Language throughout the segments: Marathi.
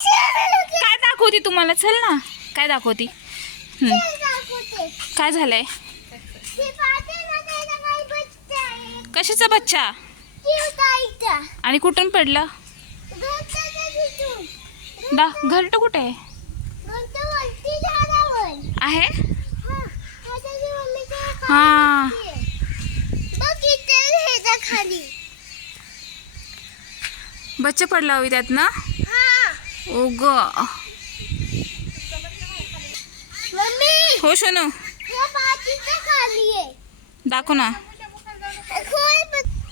काय दाखवती तुम्हाला? चल ना, काय दाखवती? काय झालंय? कशाचा बच्चा? आणि कुठून पडला? घरट कुठे आहे? हा, बच्चा पडला होई त्यात ना? ओ ग, हो शोनू, दाखव ना.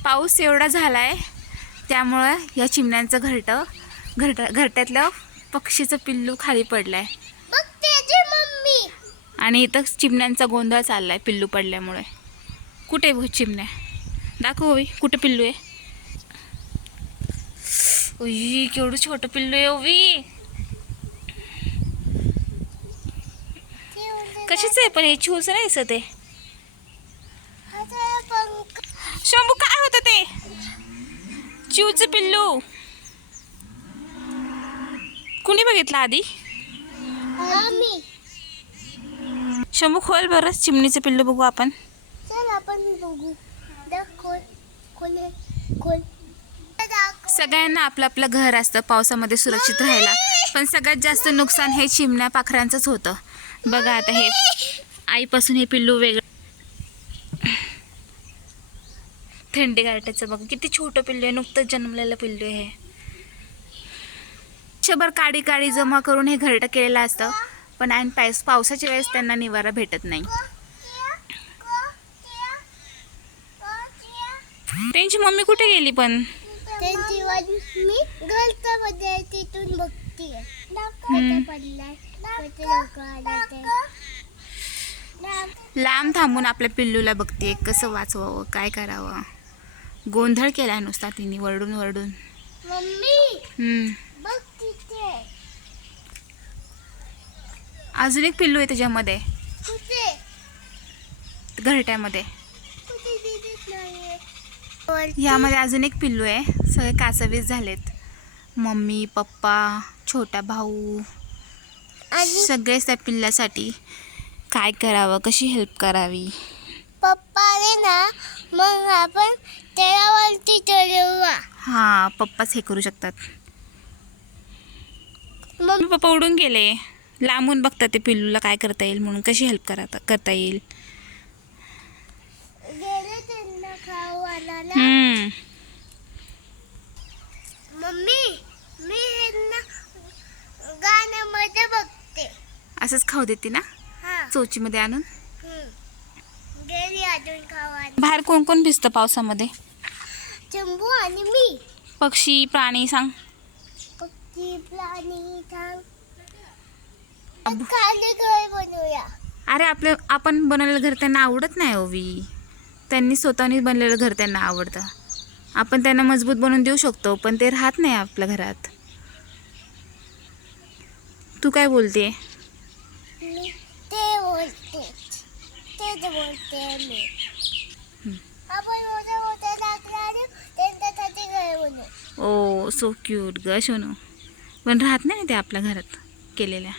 पाऊस एवढा झालाय त्यामुळं या चिमण्यांचं घरट्यातलं पक्षीचं पिल्लू खाली पडलंय आणि इथं चिमण्यांचा गोंधळ चाललाय पिल्लू पडल्यामुळे. कुठे भाऊ चिमण्या? दाखव ओवी, कुठे पिल्लू आहे? ओई, केवढं छोटं पिल्लू आहे ओवी. कशाच आहे पण हे? चिवच नाही दिसत आहे. शंभू, काय होतं ते? चिवचं पिल्लू. कुणी बघितलं आधी? शंभू, खोल बरं चिमणीचं पिल्लू बघू आपण. सगळ्यांना आपलं आपलं घर असतं पावसामध्ये सुरक्षित राहायला, पण सगळ्यात जास्त नुकसान हे चिमण्या पाखरांचंच होतं. बघा आता हे आईपासून हे पिल्लू वेगळं. थंडी गारट्याचं बघा किती छोटं पिल्लू आहे, नुकतंच जन्मलेलं पिल्लू आहे हे. शंभर काडी काडी जमा करून हे घरटं केलेलं असतं, पण ऐन पावसाच्या वेळेस त्यांना निवारा भेटत नाही. त्यांची मम्मी कुठे गेली पण? मी घरच्या तिथून बघतीये. लांब थांबून आपल्या पिल्लूला बघते, कसं वाचवावं, काय करावं. गोंधळ केलाय नुसता तिने वरडून वरडून. मम्मी बघ तिथे अजून एक पिल्लू आहे त्याच्यामध्ये, कुठे? घरट्यामध्ये. कुठे दिसत नाहीये. यामध्ये अजून एक पिल्लू आहे. सगळे कासावीस झालेत. मम्मी, पप्पा, छोटा भाऊ, सगळेच त्या पिल्लासाठी काय करावं, कशी हेल्प करावी. पप्पा रे ना, मग आपण त्यावरती चढवूया. हां, पप्पाच हे करू शकतात. मम्मी पप्पा उडून गेले. लांबून बघतात ते पिल्लूला काय करता येईल म्हणून, कशी हेल्प करता येईल. गेले त्यांना खाऊ आला ना. मम्मी, मी ह्यांना गाण्यामध्ये बघते. असंच खाऊ देते ना चोचीमध्ये आणून. गेली अजून खावा. बाहेर कोण कोण भिजतं पावसामध्ये? शंभू आणि मी. पक्षी, प्राणी सांग. पक्षी, प्राणी सांग. खाली घर बनवूया. अरे आपण बनवलेलं घर त्यांना आवडत नाही ओवी. त्यांनी स्वतःनी बनलेलं घर त्यांना आवडतं. आपण त्यांना मजबूत बनवून देऊ शकतो, पण ते राहत नाही आपल्या घरात. तू काय बोलते? मी ते बोलते, तेच बोलते मी. आपण मोठ्या मोठ्या लाकडाने त्यांच्यासाठी घर बनवू. ओ सो क्यूट ग शोनू. पण राहत नाही ते आपल्या घरात केलेल्या.